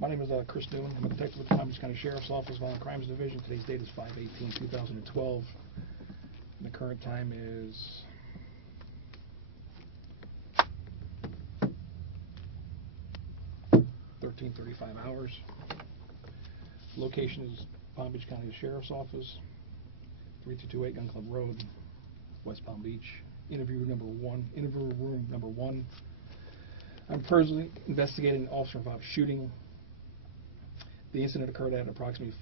My name is Chris Newman. I'm a detective with the Palm Beach County Sheriff's Office, Violent Crimes Division. Today's date is 5/18/2012. And the current time is 13:35 hours. Location is Palm Beach County Sheriff's Office, 3228 Gun Club Road, West Palm Beach. Interview room number one. I'm personally investigating an officer-involved shooting. The incident occurred at approximately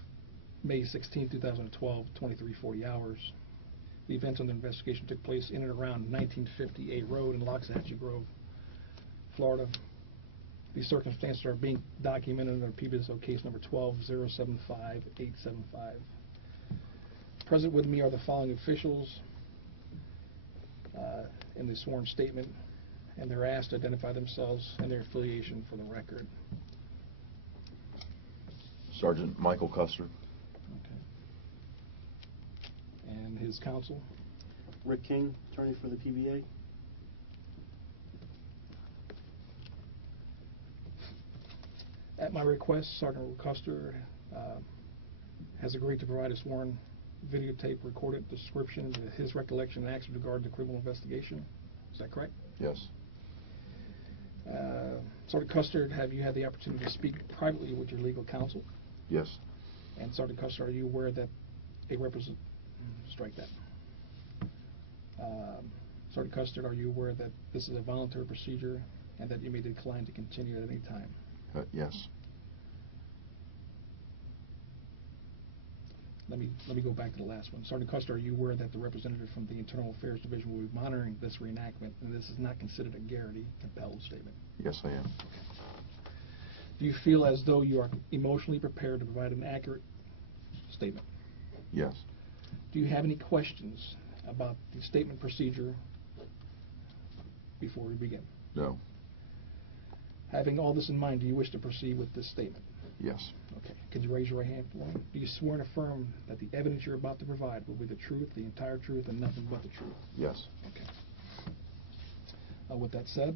May 16, 2012, 23:40 hours. The events under investigation took place in and around 1958 Road in Loxahatchee Grove, Florida. These circumstances are being documented under PBSO case number 12-075-875. Present with me are the following officials in the sworn statement, and they're asked to identify themselves and their affiliation for the record. Sergeant Michael Custer. Okay. And his counsel? Rick King, attorney for the PBA. At my request, Sergeant Custer has agreed to provide a sworn videotape recorded description of his recollection and actions regarding the criminal investigation. Is that correct? Yes. Sergeant Custer, have you had the opportunity to speak privately with your legal counsel? Yes. And Sergeant Custer, are you aware that a strike that. Sergeant Custer, are you aware that this is a voluntary procedure and that you may decline to continue at any time? Yes. Let me go back to the last one. Sergeant Custer, are you aware that the representative from the Internal Affairs Division will be monitoring this reenactment, and this is not considered a Garrity compelled statement? Yes, I am. Do you feel as though you are emotionally prepared to provide an accurate statement? Yes. Do you have any questions about the statement procedure before we begin? No. Having all this in mind, do you wish to proceed with this statement? Yes. Okay. Could you raise your right hand for me? Do you swear and affirm that the evidence you're about to provide will be the truth, the entire truth, and nothing but the truth? Yes. Okay. With that said,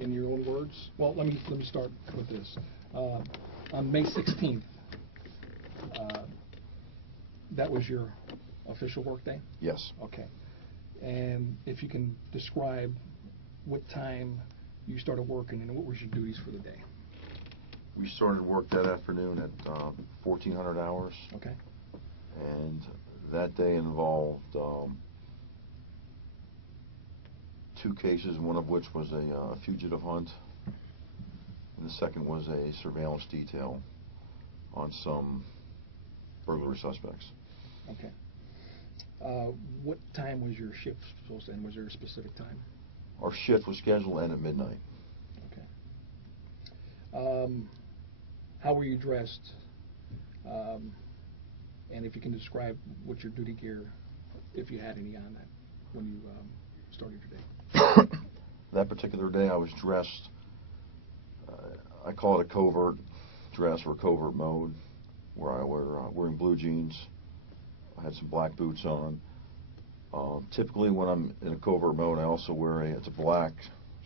in your own words, well, let me start with this. On May 16th, that was your official work day? Yes. Okay. And if you can describe what time you started working and what was your duties for the day? We started work that afternoon at 1400 hours. Okay. And that day involved 2 cases, one of which was a fugitive hunt, and the second was a surveillance detail on some burglary suspects. Okay. What time was your shift supposed to end? Was there a specific time? Our shift was scheduled to end at midnight. Okay. How were you dressed? And if you can describe what your duty gear, if you had any on that, when you started your day. That particular day I was dressed, I call it a covert dress or covert mode, where I were wearing blue jeans. I had some black boots on. Typically when I'm in a covert mode, I also wear it's a black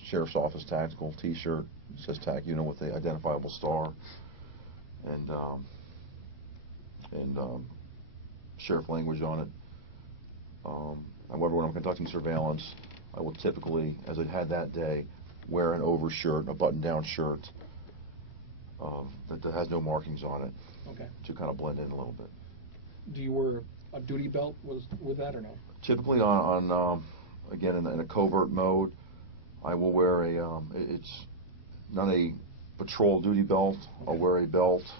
Sheriff's Office tactical t-shirt. It says TAC unit with the identifiable star and sheriff language on it. However, when I'm conducting surveillance, I will typically, as I had that day, wear an overshirt, a button-down shirt that has no markings on it. Okay. To kind of blend in a little bit. Do you wear a duty belt with that or no? Typically on again in a covert mode, I will wear it's not a patrol duty belt. Okay. I'll wear a belt.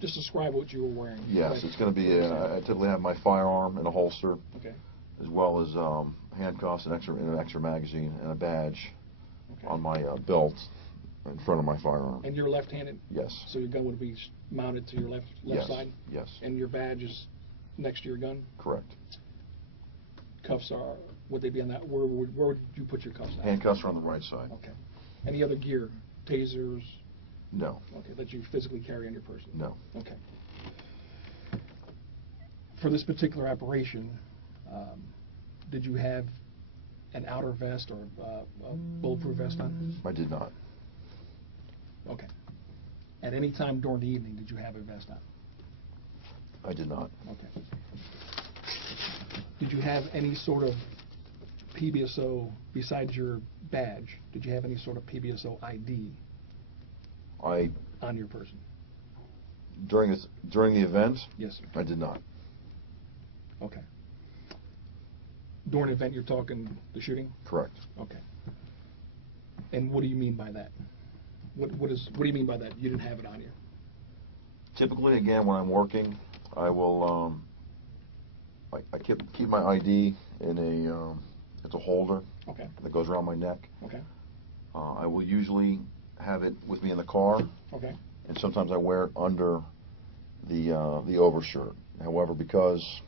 Just describe what you were wearing. Yes, like, it's going to be I typically have my firearm in a holster. Okay. As well as handcuffs, an extra magazine, and a badge. Okay. On my belt in front of my firearm. And you're left-handed? Yes. So your gun would be mounted to your left yes. side? Yes. And your badge is next to your gun? Correct. Cuffs would they be on that? Where would you put your cuffs at? Handcuffs are on the right side. Okay. Any other gear? Tasers? No. Okay, that you physically carry on your person? No. Okay. For this particular operation, did you have an outer vest or a bulletproof vest on? I did not. Okay. At any time during the evening, did you have a vest on? I did not. Okay. Did you have any sort of PBSO, besides your badge, did you have any sort of PBSO ID I on your person? during the event, Yes, sir. I did not. Okay. During the event, you're talking the shooting? Correct. Okay. And what do you mean by that? What do you mean by that? You didn't have it on you? Typically, again, when I'm working, I will I keep my ID in it's a holder Okay. that goes around my neck. Okay. I will usually have it with me in the car, Okay. and sometimes I wear it under the overshirt. However, because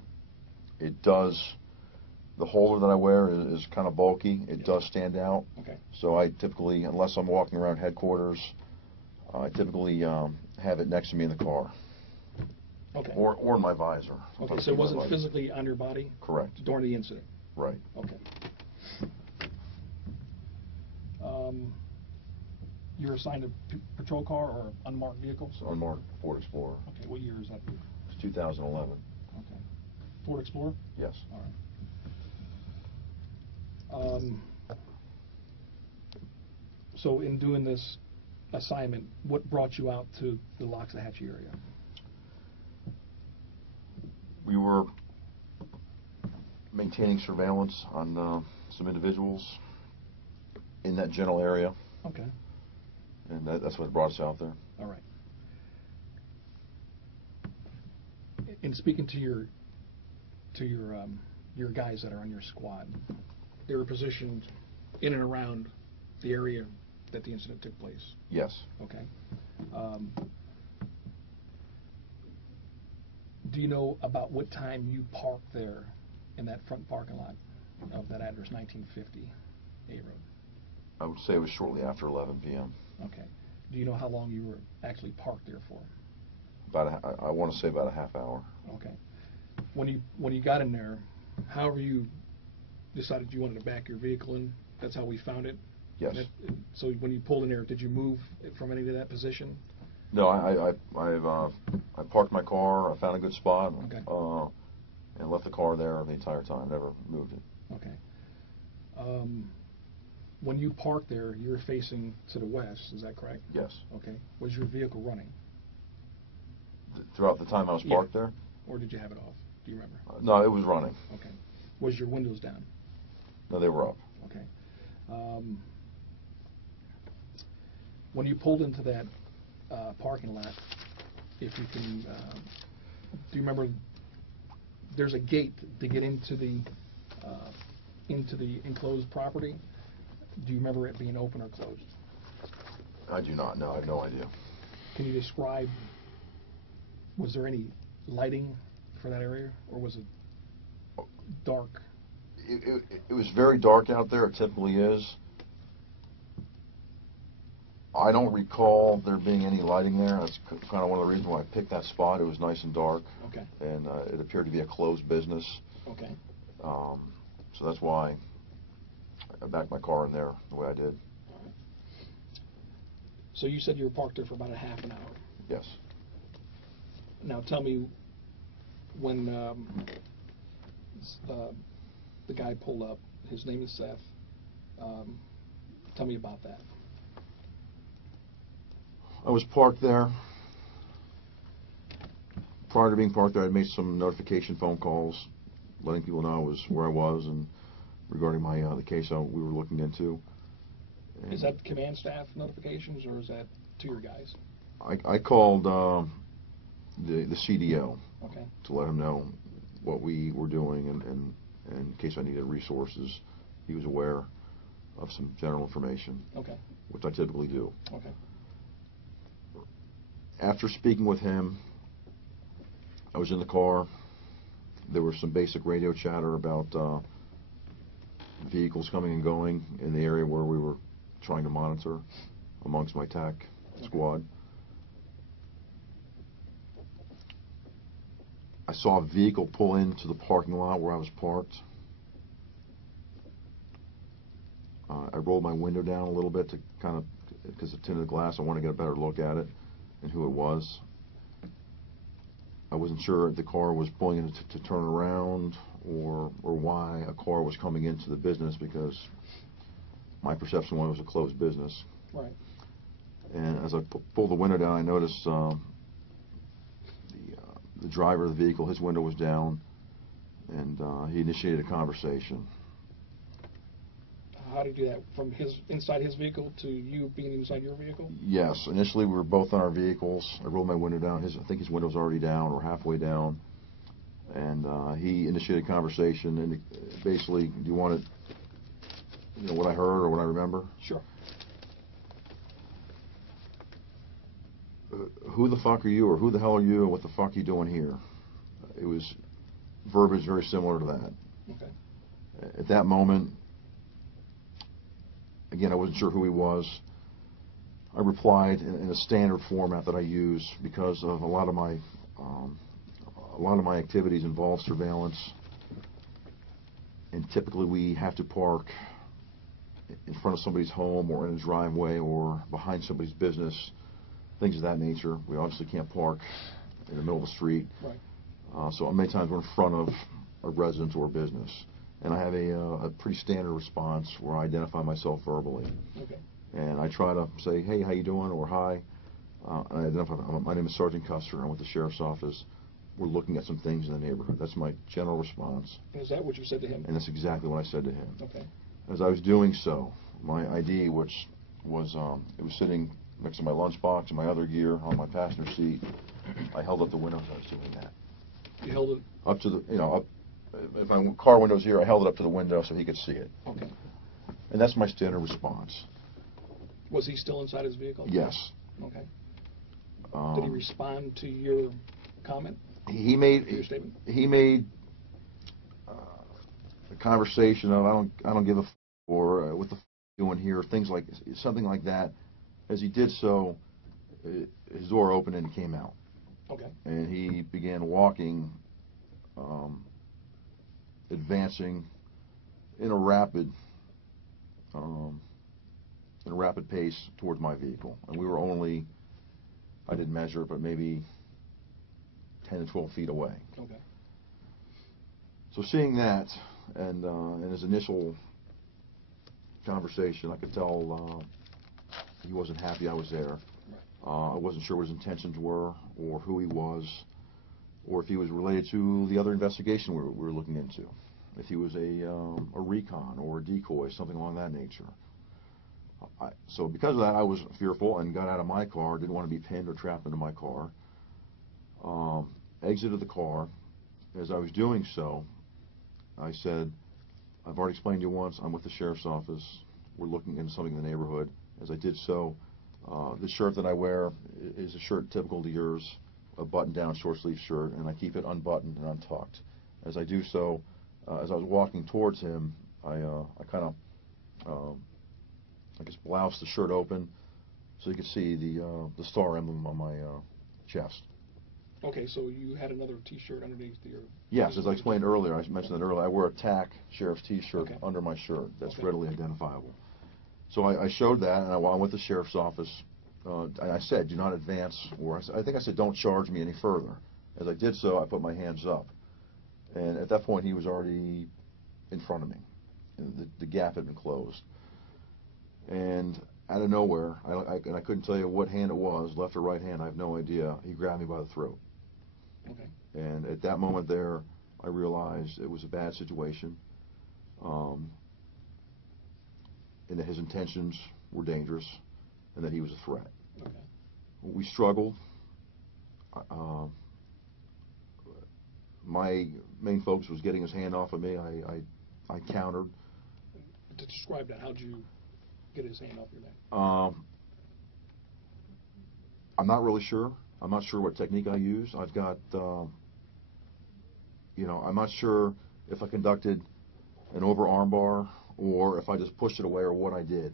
the holder that I wear is kind of bulky, it does stand out. Okay. So I typically, unless I'm walking around headquarters, I typically have it next to me in the car. Okay. Or in my visor. Okay, so it wasn't physically on your body? Correct. During the incident? Right. Okay. You're assigned a patrol car or unmarked vehicle? Unmarked Ford Explorer. Okay, what year is that? It's 2011. Okay. Ford Explorer? Yes. All right. So in doing this assignment, what brought you out to the Loxahatchee area? We were maintaining surveillance on some individuals in that general area, Okay. and that's what brought us out there. All right. In speaking to your guys that are on your squad, they were positioned in and around the area that the incident took place. Yes. Okay. Do you know about what time you parked there in that front parking lot of that address, 1950 A Road? I would say it was shortly after 11 p.m. Okay. Do you know how long you were actually parked there for? I want to say about a half hour. Okay. When you got in there, however you decided you wanted to back your vehicle in, that's how we found it? Yes. So when you pulled in there, did you move from any to that position? No, I parked my car. I found a good spot. Okay. And left the car there the entire time. Never moved it. Okay. When you parked there, you were facing to the west. Is that correct? Yes. Okay. Was your vehicle running? Throughout the time I was parked there? Or did you have it off? Do you remember? No, it was running. Okay. Was your windows down? No, they were up. Okay. When you pulled into that parking lot, if you can, do you remember? There's a gate to get into the enclosed property. Do you remember it being open or closed? I do not know. I have no idea. Can you describe? Was there any lighting for that area, or was it dark? It was very dark out there. It typically is. I don't recall there being any lighting there. That's kind of one of the reasons why I picked that spot. It was nice and dark. Okay. And it appeared to be a closed business. Okay. So that's why I backed my car in there the way I did. All right. So you said you were parked there for about a half an hour. Yes. Now tell me, when the guy pulled up, his name is Seth. Tell me about that. I was parked there. Prior to being parked there, I'd made some notification phone calls, letting people know where I was and regarding my the case we were looking into. And is that command staff notifications, or is that to your guys? I called the CDO. Okay. To let him know what we were doing, and in case I needed resources, he was aware of some general information. Okay. Which I typically do. Okay. After speaking with him, I was in the car. There was some basic radio chatter about vehicles coming and going in the area where we were trying to monitor amongst my TAC squad. I saw a vehicle pull into the parking lot where I was parked. I rolled my window down a little bit to kind of, because of tinted glass, I want to get a better look at it and who it was. I wasn't sure if the car was pulling in to turn around or why a car was coming into the business, because my perception was it was a closed business. Right. And as I pulled the window down, I noticed the driver of the vehicle, his window was down, and he initiated a conversation. How did you do that? From inside his vehicle to you being inside your vehicle? Yes. Initially, we were both on our vehicles. I rolled my window down. I think his window's already down or halfway down. And he initiated a conversation. And basically, do you want to, what I heard or what I remember? Sure. Who the fuck are you, or who the hell are you, and what the fuck are you doing here? It was verbiage very similar to that. Okay. At that moment, again, I wasn't sure who he was. I replied in a standard format that I use because of a lot of my activities involve surveillance, and typically we have to park in front of somebody's home or in a driveway or behind somebody's business, things of that nature. We obviously can't park in the middle of the street. Right. So many times we're in front of a residence or a business. And I have a pretty standard response where I identify myself verbally. Okay. And I try to say, hey, how you doing, or hi. And I identify, my name is Sergeant Custer. I'm with the Sheriff's Office. We're looking at some things in the neighborhood. That's my general response. And is that what you said to him? And that's exactly what I said to him. Okay. As I was doing so, my ID, which was, it was sitting next to my lunchbox and my other gear on my passenger seat, I held up the window as I was doing that. You held it? Up to the, up. If my car window's here, I held it up to the window so he could see it. Okay. And that's my standard response. Was he still inside his vehicle? Yes. Okay. Did he respond to your comment? He made your statement? He made a conversation of I don't give a f or what the f doing here, things like something like that. As he did so, his door opened and he came out. Okay. And he began walking, advancing in a rapid pace towards my vehicle. And we were only, I didn't measure it, but maybe 10 to 12 feet away. Okay. So seeing that, and in his initial conversation, I could tell he wasn't happy I was there. Right. I wasn't sure what his intentions were, or who he was, or if he was related to the other investigation we were looking into. If he was a recon or a decoy, something along that nature. So because of that, I was fearful and got out of my car. Didn't want to be pinned or trapped into my car. Exited the car. As I was doing so, I said, I've already explained to you once, I'm with the Sheriff's Office. We're looking into something in the neighborhood. As I did so, the shirt that I wear is a shirt typical to yours, a button-down short-sleeve shirt, and I keep it unbuttoned and untucked. As I do so, as I was walking towards him, I kind of, I guess, bloused the shirt open so you could see the star emblem on my chest. Okay, so you had another T-shirt underneath your... Yes, as I explained earlier, I mentioned that earlier, I wear a TAC Sheriff's T-shirt okay. under my shirt. That's okay. readily identifiable. So I showed that, and I went with the Sheriff's Office, and I said, do not advance, or I think I said, don't charge me any further. As I did so, I put my hands up. And at that point, he was already in front of me. And the gap had been closed. And out of nowhere, and I couldn't tell you what hand it was, left or right hand, I have no idea, he grabbed me by the throat. Okay. And at that moment there, I realized it was a bad situation, and that his intentions were dangerous, and that he was a threat. Okay. We struggled. My main focus was getting his hand off of me. I countered. To describe that, how'd you get his hand off your neck? I'm not really sure. I'm not sure what technique I used. I've got, I'm not sure if I conducted an overarm bar or if I just pushed it away or what I did.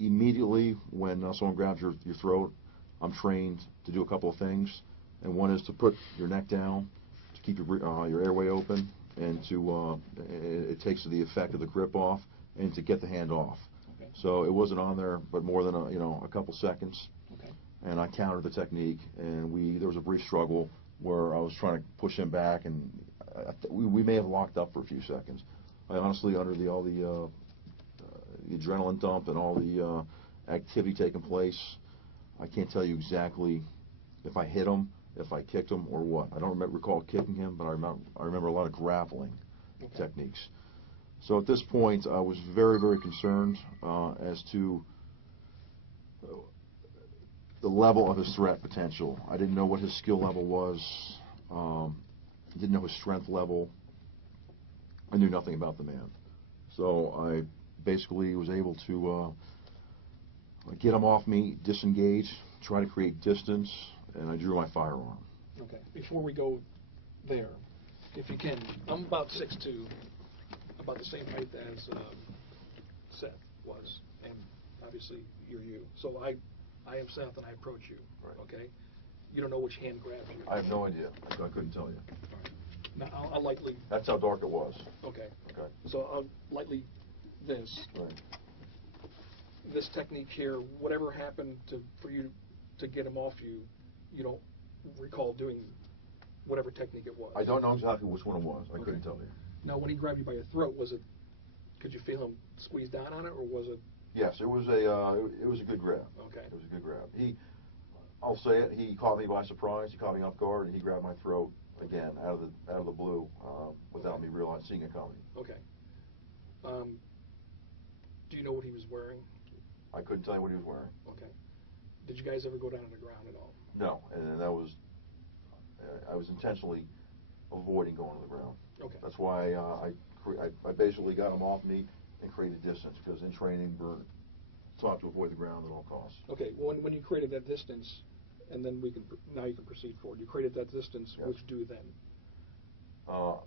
Immediately when someone grabs your throat, I'm trained to do a couple of things, and one is to put your neck down to keep your airway open, and to it takes the effect of the grip off, and to get the hand off. Okay. So it wasn't on there, but more than a couple seconds. Okay. And I countered the technique, and there was a brief struggle where I was trying to push him back, and we may have locked up for a few seconds. I honestly, under all the adrenaline dump and all the activity taking place, I can't tell you exactly if I hit him, if I kicked him, or what. I don't recall kicking him, but I remember a lot of grappling techniques. So at this point, I was very, very concerned as to the level of his threat potential. I didn't know what his skill level was. Didn't know his strength level. I knew nothing about the man. So I basically was able to get him off me, disengage, try to create distance, and I drew my firearm. Okay. Before we go there, if you can, I'm about 6'2", about the same height as Seth was, and obviously you're you. So I am Seth, and I approach you. Right. Okay. You don't know which hand grabs you. I have no idea. I couldn't tell you. All right. Now I'll lightly. That's how dark it was. Okay. Okay. So I'll lightly this. Right. This technique here, whatever happened for you to get him off you, you don't recall doing whatever technique it was. I don't know exactly which one it was. I couldn't tell you. Now, when he grabbed you by your throat, could you feel him squeeze down on it, or was it? Yes, it was a good grab. Okay. It was a good grab. I'll say it. He caught me by surprise. He caught me off guard, and he grabbed my throat again out of the blue without me seeing it coming. Okay. Do you know what he was wearing? I couldn't tell you what he was wearing. Okay. Did you guys ever go down on the ground at all? No, and that was I was intentionally avoiding going to the ground. Okay. That's why I basically got him off me and created distance, because in training we're taught to avoid the ground at all costs. Okay. Well, when you created that distance, and then now you can proceed forward. You created that distance. Yes. What did you do then?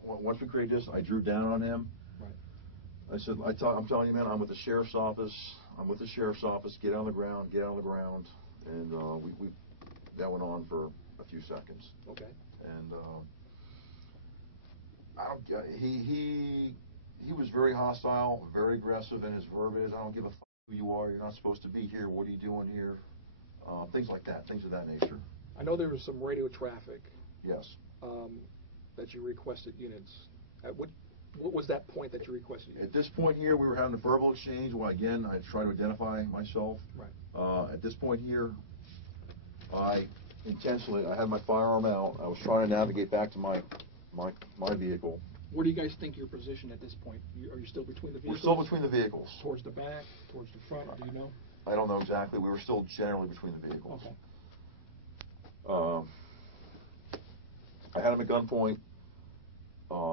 Once we created distance, I drew down on him. Right. I said, I'm telling you, man, I'm with the sheriff's office. I'm with the sheriff's office. Get on the ground. Get on the ground. And that went on for a few seconds. Okay. And he was very hostile, very aggressive in his verbiage. I don't give a f who you are. You're not supposed to be here. What are you doing here? Things like that. Things of that nature. I know there was some radio traffic. Yes. That you requested units. What was that point that you requested units? At this point here, we were having a verbal exchange. Well, again, I tried to identify myself. Right. At this point here, I had my firearm out. I was trying to navigate back to my vehicle. Where do you guys think you're positioned at this point? Are you still between the vehicles? We're still between the vehicles. Towards the back, towards the front, do you know? I don't know exactly. We were still generally between the vehicles. Okay. I had him at gunpoint.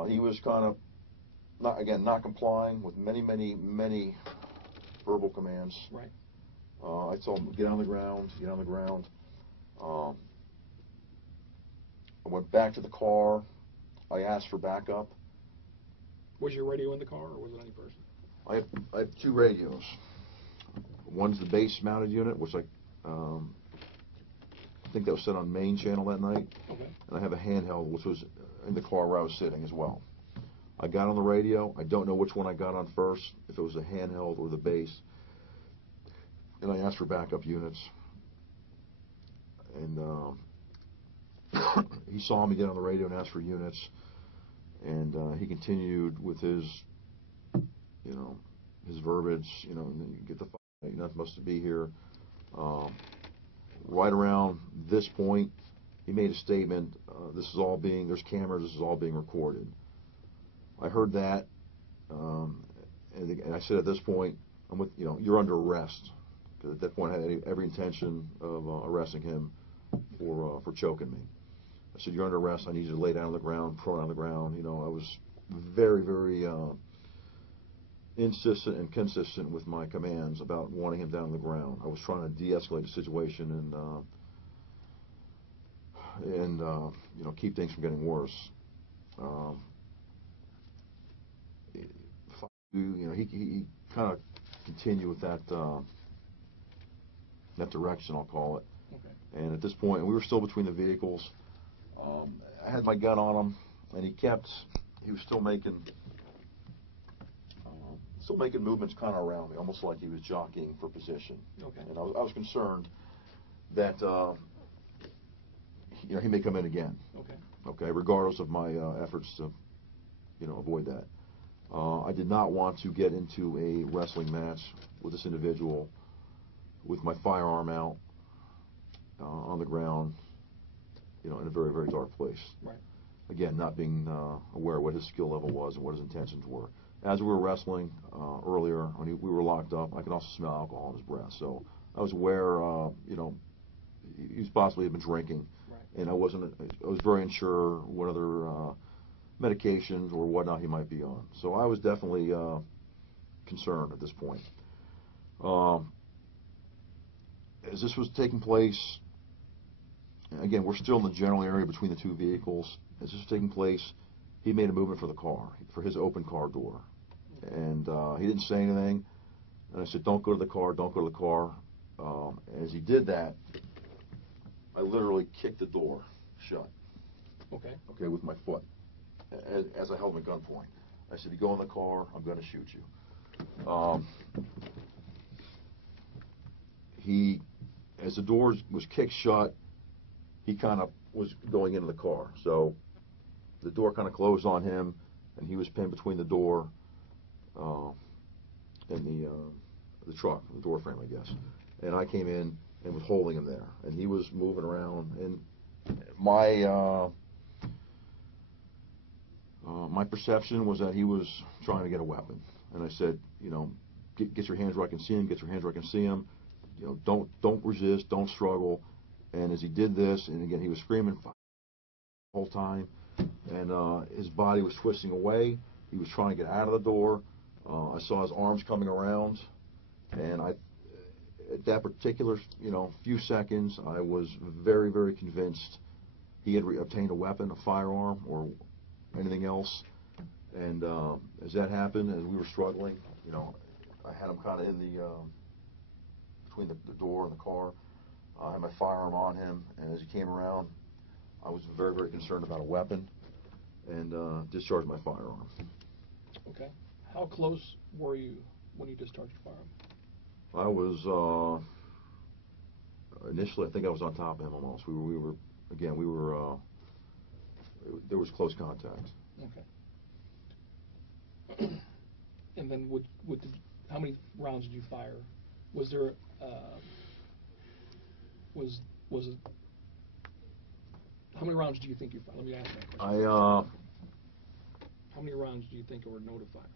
He was kind of, not complying with many verbal commands. Right. I told him, get on the ground, get on the ground. I went back to the car. I asked for backup. Was your radio in the car, or was it any person? I have two radios. One's the base mounted unit, which I think that was set on main channel that night. Okay. And I have a handheld, which was in the car where I was sitting as well. I got on the radio. I don't know which one I got on first, if it was the handheld or the base. And I asked for backup units. And he saw me get on the radio and asked for units. And he continued with his verbiage, get the fuck out, you're not supposed to be here. Right around this point, he made a statement, there's cameras, this is all being recorded. I heard that, and I said at this point, you're under arrest. Because at that point, I had every intention of arresting him for choking me. I said, you're under arrest, I need you to lay down on the ground, prone on the ground. I was very, very insistent and consistent with my commands about wanting him down on the ground. I was trying to de-escalate the situation and keep things from getting worse. He kind of continued with that direction, I'll call it. Okay. And at this point, we were still between the vehicles. I had my gun on him, and he was still making still making movements kind of around me, almost like he was jockeying for position. Okay. And I was concerned that he may come in again. Okay. Okay, regardless of my efforts to avoid that. I did not want to get into a wrestling match with this individual with my firearm out on the ground, in a very, very dark place. Right. Again, not being aware of what his skill level was and what his intentions were. As we were wrestling earlier, when we were locked up, I could also smell alcohol in his breath. So I was aware, he's possibly had been drinking, right. And I was very unsure what other medications or whatnot he might be on. So I was definitely concerned at this point. As this was taking place, again, we're still in the general area between the two vehicles. As this was taking place, he made a movement for the car, for his open car door. And he didn't say anything. And I said, don't go to the car, don't go to the car. As he did that, I literally kicked the door shut. Okay. Okay, with my foot, as I held him at gunpoint. I said, you go in the car, I'm going to shoot you. As the door was kicked shut, he kind of was going into the car. So the door kind of closed on him, and he was pinned between the door and the truck, the door frame, I guess. And I came in and was holding him there, and he was moving around. And my perception was that he was trying to get a weapon. And I said, get your hands where I can see him. Get your hands where I can see him. Don't resist. Don't struggle. And as he did this, and again, he was screaming the whole time, and his body was twisting away. He was trying to get out of the door. I saw his arms coming around, and at that particular, few seconds, I was very, very convinced he had obtained a weapon, a firearm, or anything else. And as that happened, as we were struggling, I had him kind of in between the door and the car. I had my firearm on him, and as he came around, I was very, very concerned about a weapon, and discharged my firearm. Okay. How close were you when you discharged your firearm? I was initially, I think I was on top of him almost. We were there was close contact. Okay. And then how many rounds did you fire? Was there was it? How many rounds do you think you fired? Let me ask that question. How many rounds do you think were notified?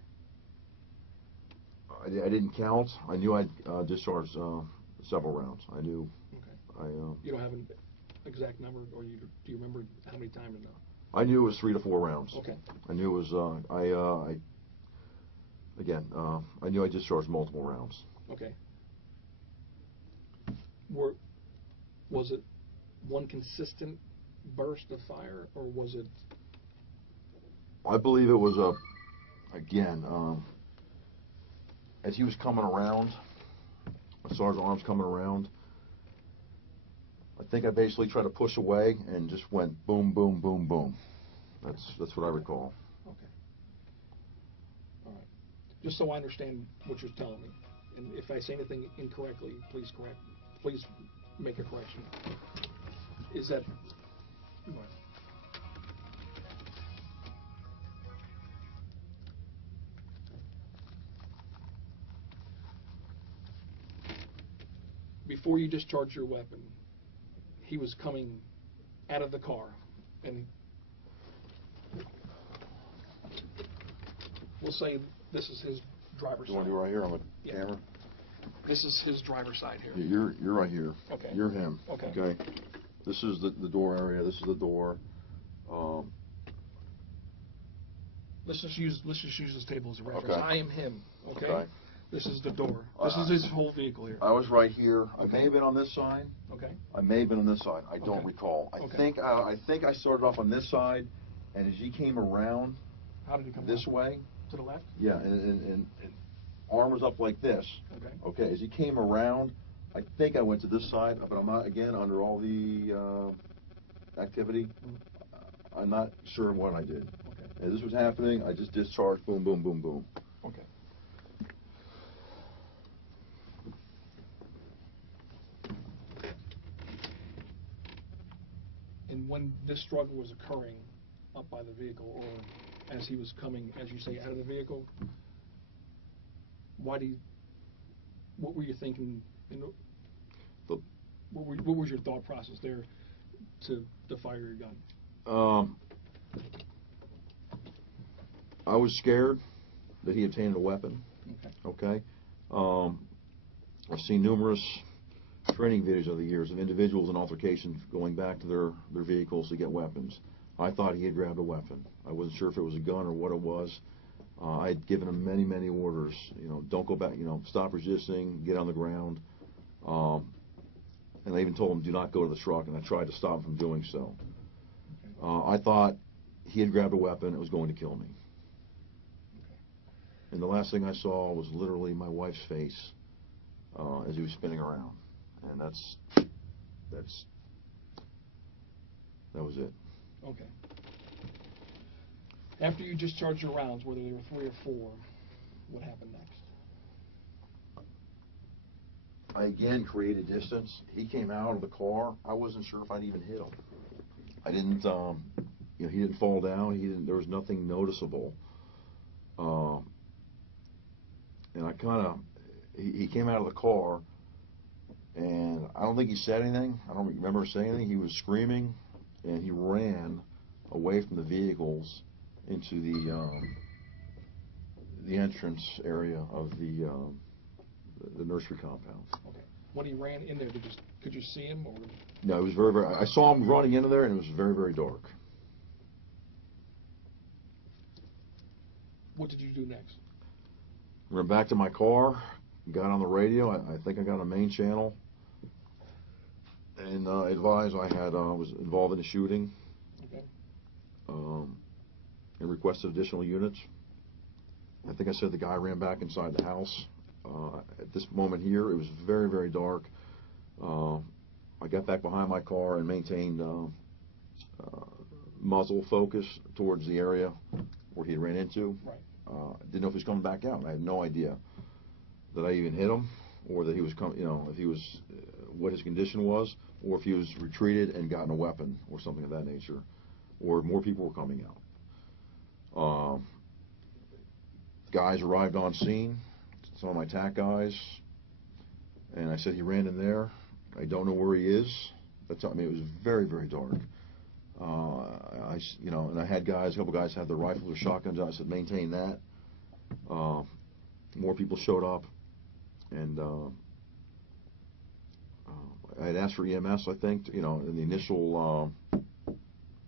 I didn't count. I knew I'd discharged several rounds. I knew. Okay. You don't have an exact number, or do you remember how many times now? I knew it was 3 to 4 rounds. Okay. I knew it was. I knew I discharged multiple rounds. Okay. Was it one consistent burst of fire, or was it? I believe it was as he was coming around, I saw his arms coming around. I think I basically tried to push away and just went boom, boom, boom, boom. That's what I recall. Okay. All right. Just so I understand what you're telling me, and if I say anything incorrectly, please correct. Please make a correction. Is that? Before you discharged your weapon, he was coming out of the car, and we'll say this is his driver's You want side. to do right here on the Yeah. camera? This is his driver's side here. You're right here. Okay. You're him. Okay. Okay. This is the door area. This is the door. Let's just use this table as a reference. Okay. I am him. Okay. Okay. This is the door. This is his whole vehicle here. I was right here. I Okay. may have been on this side. Okay. I may have been on this side. I don't Okay. recall. I Okay. think I started off on this side, and as he came around How did he come this out? way, To the left? yeah, and arm was up like this. Okay. Okay, as he came around, I think I went to this side, but I'm not, again, under all the activity, I'm not sure what I did. Okay. As this was happening, I just discharged, boom, boom, boom, boom. Okay. And when this struggle was occurring up by the vehicle, or as he was coming, as you say, out of the vehicle, what were you thinking? What was your thought process there to fire your gun? I was scared that he obtained a weapon. Okay. Okay. I've seen numerous training videos over the years of individuals in altercations going back to their vehicles to get weapons. I thought he had grabbed a weapon. I wasn't sure if it was a gun or what it was. I had given him many, many orders. Don't go back. Stop resisting. Get on the ground. And I even told him, do not go to the truck. And I tried to stop him from doing so. I thought he had grabbed a weapon and was going to kill me. And the last thing I saw was literally my wife's face as he was spinning around. And that was it. Okay. After you discharged your rounds, whether they were 3 or 4, what happened next? I again created distance. He came out of the car. I wasn't sure if I'd even hit him. I didn't, he didn't fall down. There was nothing noticeable. And he came out of the car, and I don't think he said anything. I don't remember saying anything. He was screaming, and he ran away from the vehicles into the entrance area of the nursery compound. Okay. When he ran in there, could you see him? Or? No, it was very, very. I saw him running into there, and it was very, very dark. What did you do next? Went back to my car, got on the radio. I think I got a main channel, and advised I was involved in a shooting. Okay. And requested additional units. I think I said the guy ran back inside the house. At this moment here, it was very, very dark. I got back behind my car and maintained muzzle focus towards the area where he ran into. Right. Didn't know if he was coming back out. I had no idea that I even hit him, or that he was coming. If he was, what his condition was, or if he was retreated and gotten a weapon or something of that nature, or more people were coming out. Guys arrived on scene. Some of my TAC guys, and I said he ran in there. I don't know where he is. It was very, very dark. And I had guys, a couple guys had their rifles or shotguns. I said, maintain that. More people showed up, and I had asked for EMS, I think, in the initial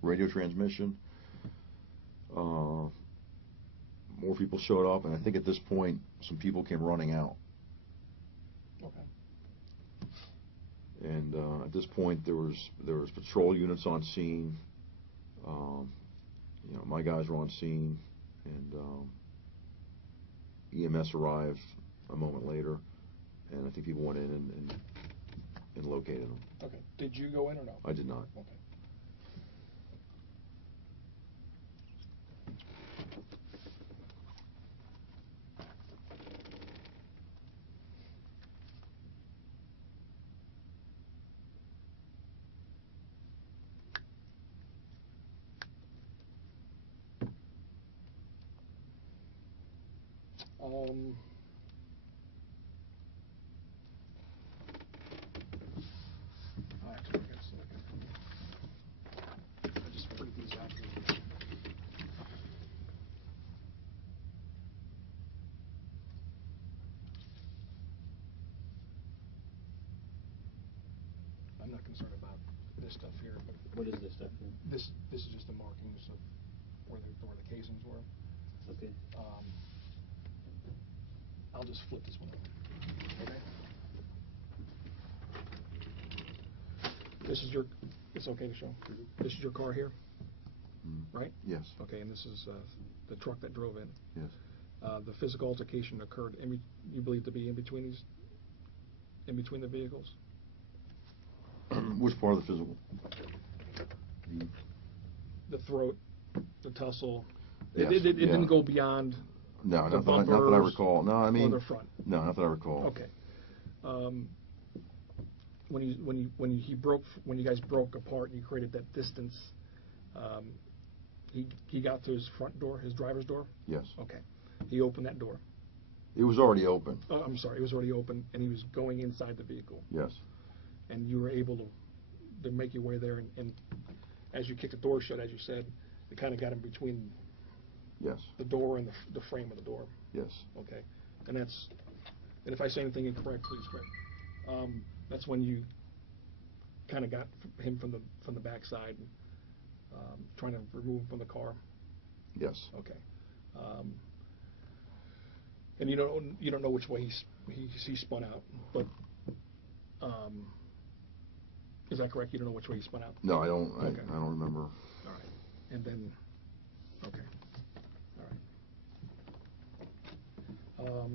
radio transmission. More people showed up, and I think at this point, some people came running out. Okay. And at this point, there was patrol units on scene. My guys were on scene, and EMS arrived a moment later, and I think people went in and located them. Okay. Did you go in or no? I did not. Okay. Actually, I just print these out here. I'm not concerned about this stuff here, but What is this stuff? this is just the markings of where the casings were. Okay. I'll just flip this one over. Okay. This is it's okay to show. This is your car here, right? Yes. Okay, and this is the truck that drove in. Yes. The physical altercation occurred. You believe to be in between the vehicles? Which part of the physical? The throat, the tussle. Yes, It didn't go beyond. No, the not that I recall. No, I mean, or the front. no, not that I recall. Okay. when you guys broke apart and you created that distance, he got to his front door, his driver's door? Yes. Okay. He opened that door. It was already open. Oh, I'm sorry. It was already open, and he was going inside the vehicle. Yes. And you were able to make your way there, and as you kicked the door shut, as you said, it kind of got in between Yes. the door and the frame of the door. Yes. Okay. And if I say anything incorrect, please correct. That's when you kind of got him from the backside, trying to remove him from the car. Yes. Okay. And you don't know which way he spun out, but is that correct? You don't know which way he spun out? No, I don't. Okay. I don't remember. All right. And then, okay. All right.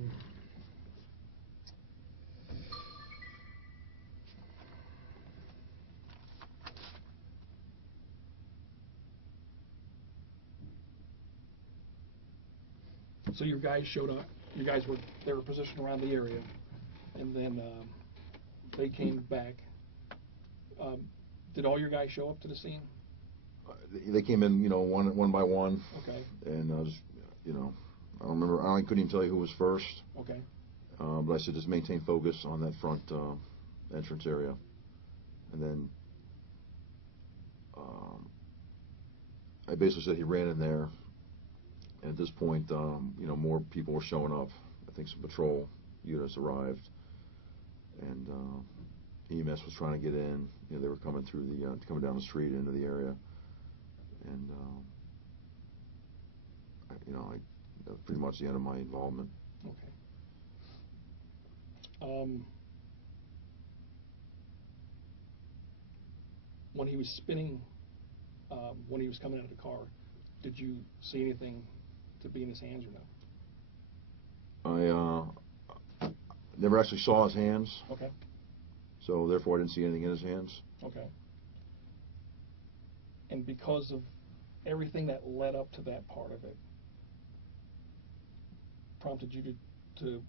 So your guys showed up. They were positioned around the area, and then they came back. Did all your guys show up to the scene? They came in, one by one. Okay. And I was, I don't remember. I couldn't even tell you who was first. Okay. But I said just maintain focus on that front entrance area, and then I basically said he ran in there. And at this point, more people were showing up. I think some patrol units arrived, and EMS was trying to get in. They were coming through coming down the street into the area, and that was pretty much the end of my involvement. Okay. When he was spinning, when he was coming out of the car, did you see anything to be in his hands or no? I never actually saw his hands. Okay. So therefore, I didn't see anything in his hands. Okay. And because of everything that led up to that part of it, prompted you to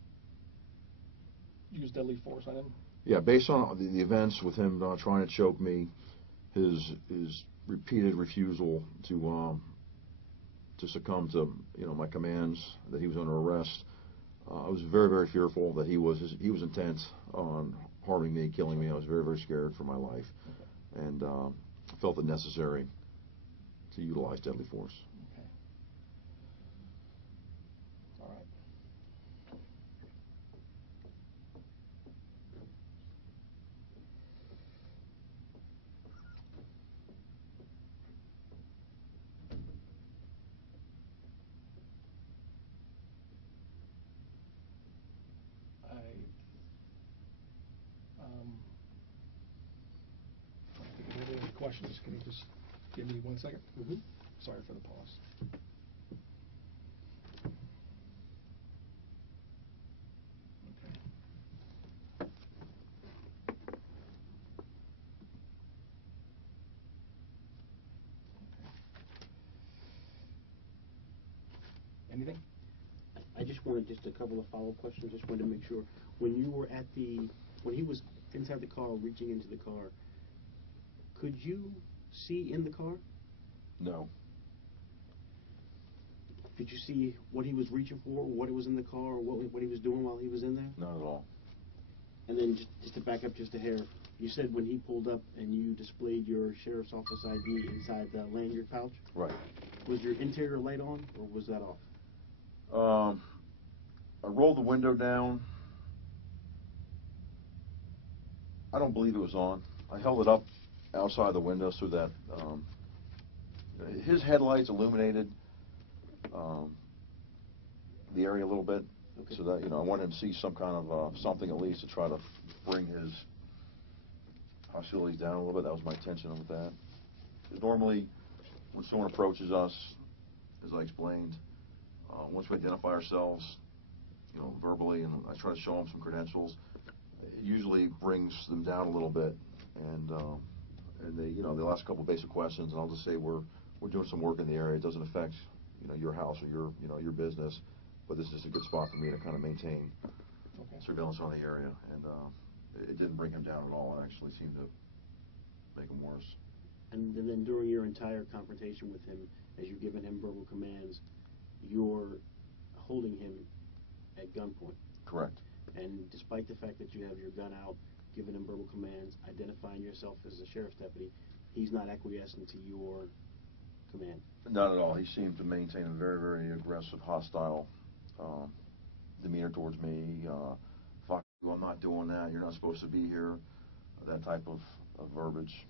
use deadly force on him? Yeah, based on the events with him trying to choke me, his repeated refusal to succumb to my commands, that he was under arrest. I was very, very fearful that he was intent on harming me, killing me. I was very, very scared for my life, and felt it necessary to utilize deadly force. Okay. All right. If you have any questions, can you just give me 1 second? Mm-hmm. Sorry for the pause. Okay. Anything? I just wanted a couple of follow-up questions. Just wanted to make sure when you were when he was inside the car, reaching into the car, could you see in the car? No. Did you see what he was reaching for, or what was in the car, or what he was doing while he was in there? Not at all. And then just to back up just a hair, you said when he pulled up and you displayed your sheriff's office ID inside the lanyard pouch. Right. Was your interior light on, or was that off? I rolled the window down. I don't believe it was on. I held it up outside the window so that his headlights illuminated the area a little bit, okay. So that I wanted him to see some kind of something at least to try to bring his hostilities down a little bit. That was my intention with that. Normally, when someone approaches us, as I explained, once we identify ourselves, verbally, and I try to show them some credentials, it usually brings them down a little bit, and they'll ask a couple basic questions, and I'll just say we're doing some work in the area. It doesn't affect your house or your business, but this is a good spot for me to kind of maintain surveillance on the area, and it didn't bring him down at all. It actually seemed to make him worse. And then during your entire confrontation with him, as you're giving him verbal commands, you're holding him at gunpoint. Correct. And despite the fact that you have your gun out, giving him verbal commands, identifying yourself as a sheriff's deputy, he's not acquiescing to your command. Not at all. He seemed to maintain a very, very aggressive, hostile demeanor towards me. Fuck you, I'm not doing that. You're not supposed to be here. That type of verbiage.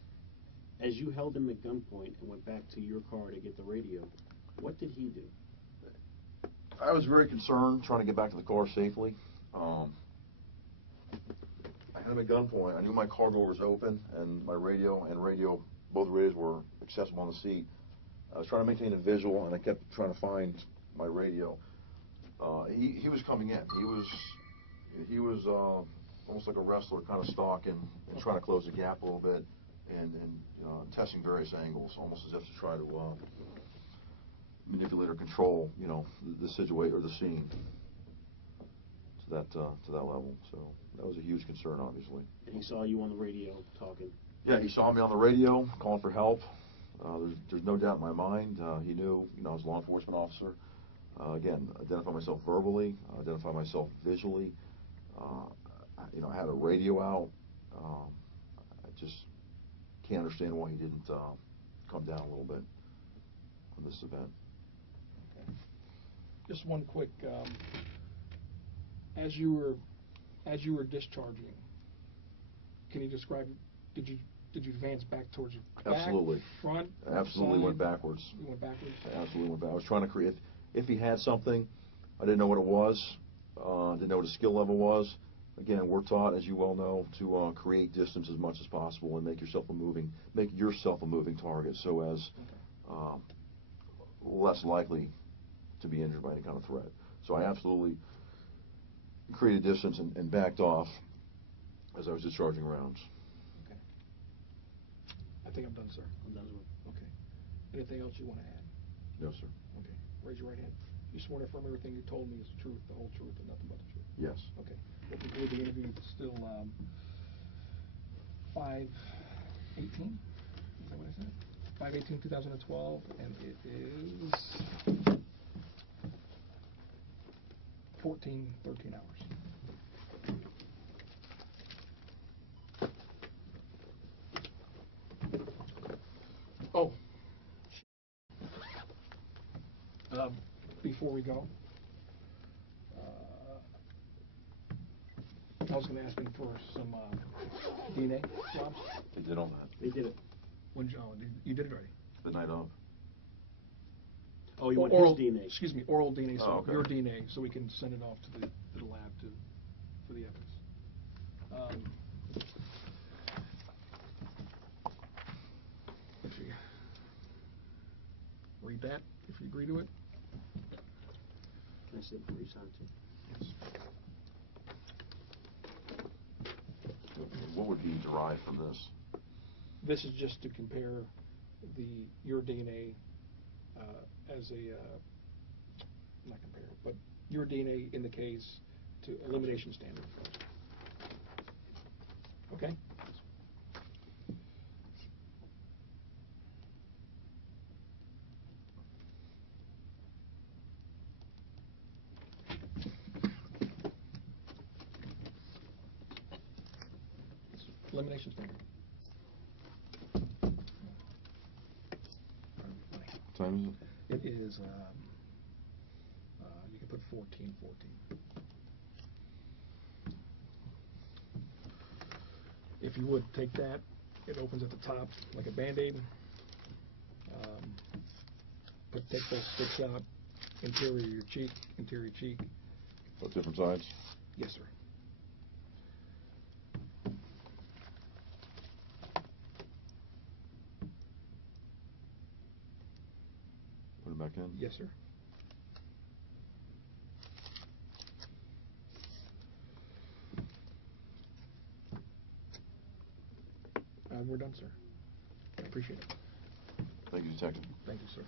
As you held him at gunpoint and went back to your car to get the radio, what did he do? I was very concerned trying to get back to the car safely. I had him at gunpoint. I knew my car door was open and my radio, both radios were accessible on the seat. I was trying to maintain a visual, and I kept trying to find my radio. He was coming in. He was almost like a wrestler, kind of stalking and trying to close the gap a little bit, and testing various angles, almost as if to try to manipulate or control, the situation or the scene to that level. So that was a huge concern, obviously. And he saw you on the radio talking. Yeah, he saw me on the radio calling for help. There's no doubt in my mind. He knew, I was a law enforcement officer. Again, identify myself verbally, identify myself visually. I had a radio out. I just can't understand why he didn't come down a little bit on this event. Okay. Just one quick, as you were discharging, can you describe? Did you advance back towards your back, Absolutely. front? Absolutely side? went backwards. You went backwards? I absolutely went back. I was trying to create. If he had something, I didn't know what it was. Didn't know what his skill level was. Again, we're taught, as you well know, to create distance as much as possible and make yourself a moving target, so as less likely to be injured by any kind of threat. So I absolutely created distance and backed off as I was discharging rounds. Okay. I think I'm done, sir. I'm done as well. Okay. Anything else you want to add? No, sir. Okay. Raise your right hand. You swear to affirm everything you told me is the truth, the whole truth, and nothing but the truth? Yes. Okay. We'll conclude the interview. It's still 5/18. Is that what I said? 5/18/2012, and it is 13 hours. Oh. Before we go, I was going to ask him for some DNA swabs. They did all that. They did it. When you did it already? The night of. Oh, you want oral his DNA? Excuse me, oral DNA swab. Oh, okay. Your DNA, so we can send it off to the lab for the evidence. If you read that, if you agree to it. Can I see it before you sign it? Yes. What would be derived from this? This is just to compare your DNA as a not compare, but your DNA in the case to elimination standard. Okay. Elimination standard. What time is it? It is, you can put 14:14. If you would take that, it opens at the top like a Band-Aid. Take those sticks out, interior cheek. Both different sides? Yes, sir. Put it back in? Yes, sir. We're done, sir. I appreciate it. Thank you, Detective. Thank you, sir.